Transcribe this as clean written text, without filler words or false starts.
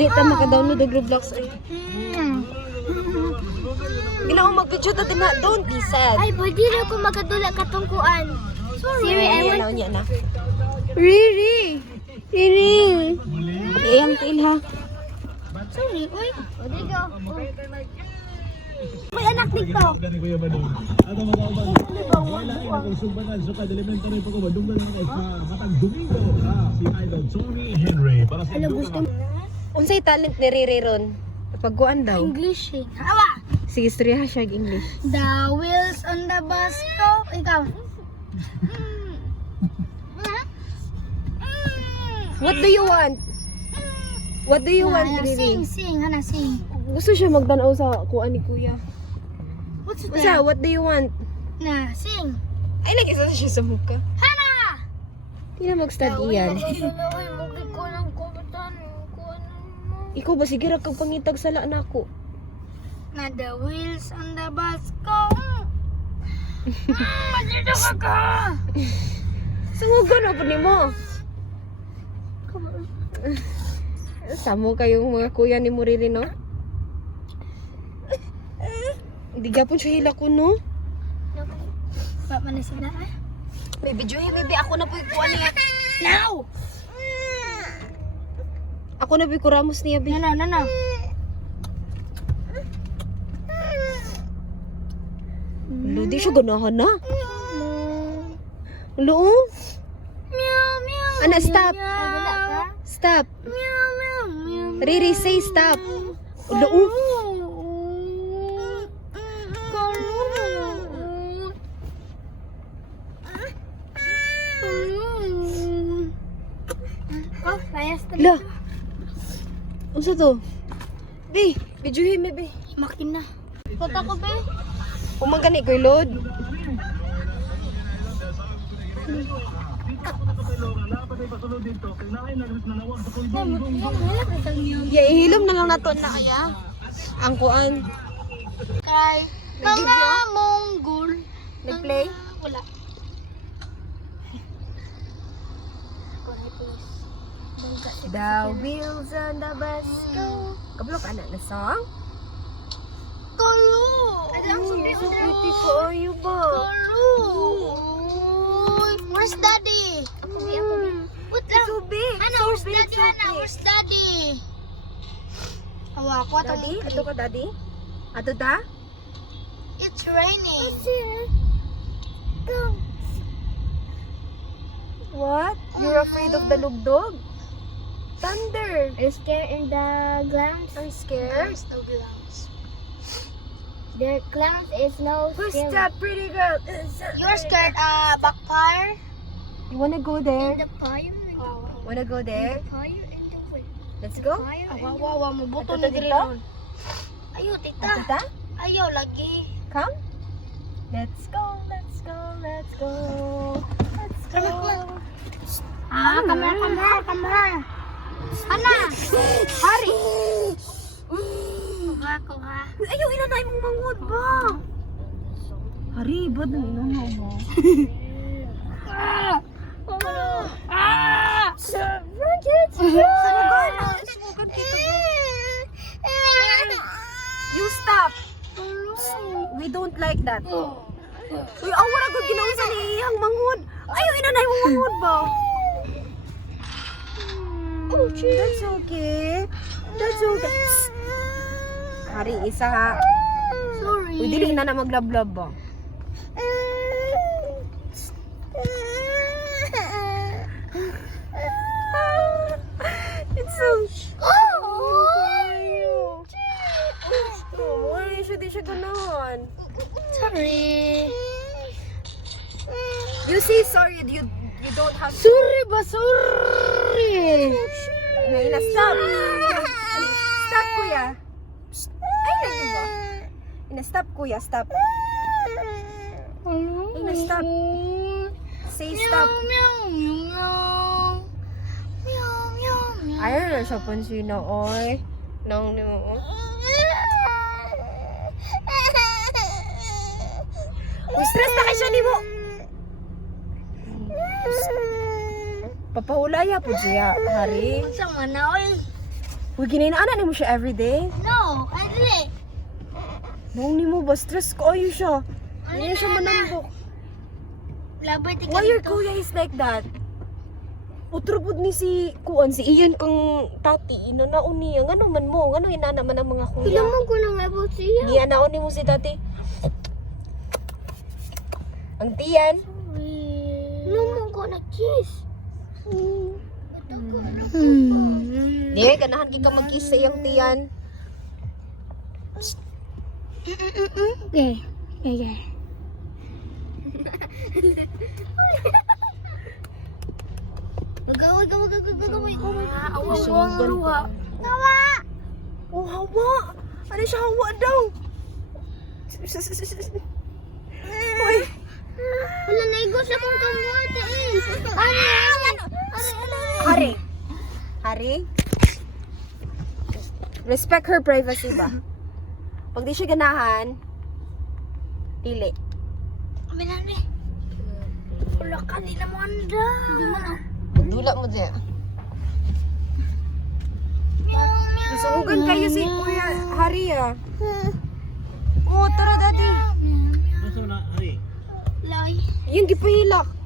Dili ta maka-download og Roblox ay. Ginawa mag-video ta din na, don't be sad. Ay, pwede na ko magadula katungkuan. Siri, I want... Na. Riri! Riri! Iyang tail ha. Sorry, uy. O, dito. May anak dito. Ano gusto mo? Unsay talent ni Riri ron? Pagkuan daw. English eh. Hawa! Sige, istorya siya English. The wheels on the bus go. Ikaw. What do you want? What do you want, Riri? Sing, Hana, sing. Gusto siya magdanaw sa kuan ni Kuya. What's Usa, that? what do you want? Na, sing. Ay, nag-isa siya sa mukha. Hana! Hindi na mag-study yan. Uy, mugit ko ng kubutan. Ikaw ba, sige ra kag pangitag sala na ako. Na the wheels on the bus go. Dito ka ka! Sungugan ako ni mo. Samo kayong mga kuya ni mo Riri, no? Hindi gapon siya hila ko, no? Papa na sila, ah? May video, baby. Ako na po yung kuha niya. Now! Ako na po yung kuramos niya, baby. No. Lodi siya ganahan na. Loo? Meow, meow. Ana, stop. Meow. Stop. Meow, meow, meow. Riri, say stop. Loo? Oh, layas na. La. Unsa to? Be, videohin me, be. Makina. Punta ko, be. Umangani ko'y load. Ya, ihilom na lang nato na kaya. Ang kuan. Kay mga Mongol. Nag-play? Wala. The wheels on the bus go. Kablo ka na na song? Kalu. So pretty ko ayo ba? Kalu. Where's daddy? Wait lang. Subi. Hana, where's daddy? Hana, where's daddy? Hawa ko ato Daddy? ni. Ato ka, daddy? Ato ta? It's raining. What? You're afraid of the lugdog? Thunder. Are you scared in the grounds? Are you scared? There's no grounds. The clowns is no Who's scary. that pretty girl? You're scared, backfire? You wanna go there? The fire and the Wanna go there? fire and the wind. Let's go? Awawa, mabuto Ato ni dito? Green. Ayaw, tita. Ato ta? Ayaw, lagi. Come? Let's go, let's go, let's go. Let's go. Come here. Hana! Hari! Kuha. Ayaw, inanay mong mangod ba? Hari, ba't nang inanaw mo? Rocket! Samugan! Samugan kita. You stop! We don't like that. Uy, awara ko ginawa sa niyang mangod. Ayaw, inanay mong mangod ba? That's okay. That's okay. Hari, isa ha. Sorry. Uy, dili na maglablab ba? It's so... Why should siya ganon? Sorry. You say sorry, you don't have to. Sorry ba? Sorry. Ngayon na, stop! Stop, kuya! Ay, nagin ba? Stop, kuya, stop. Ina, stop. Say stop. Ayaw na siya pansina, oy. Nang ni mo. Stress na kayo siya ni mo. Papahulaya po siya, hari. Sa manaol. Uy, ginainaanan ni mo siya everyday. No, I didn't. Nung ni mo ba, stress ko ayo siya. Hindi siya manambok. Labay tika Why your dito. kuya is like that? Utrubod ni si Kuan, si Ian kang tati. Ino na uniya. Ngano man mo? Ngano inana man ang mga kuya? Ilaman ko nang about siya. Di anaon ni mo si tati. Ang tiyan. Ilaman ko na kiss. Di, ganahan ka mag-kiss sa iyang tiyan. Okay. Okay. Gagawin. Sugan ka. Nawa! Oh, hawa! Ano siya hawa daw? Uy! Wala na igos akong kamote eh. Hari! Hari? Respect her privacy ba? Pag di siya ganahan, dili. Binani. Wala ka nila mo anda. Hindi mo na. Dula mo diya. Isuhugan kayo si Kuya Hari ah. Oh, tara daddy. Lay. Yung gipahilak.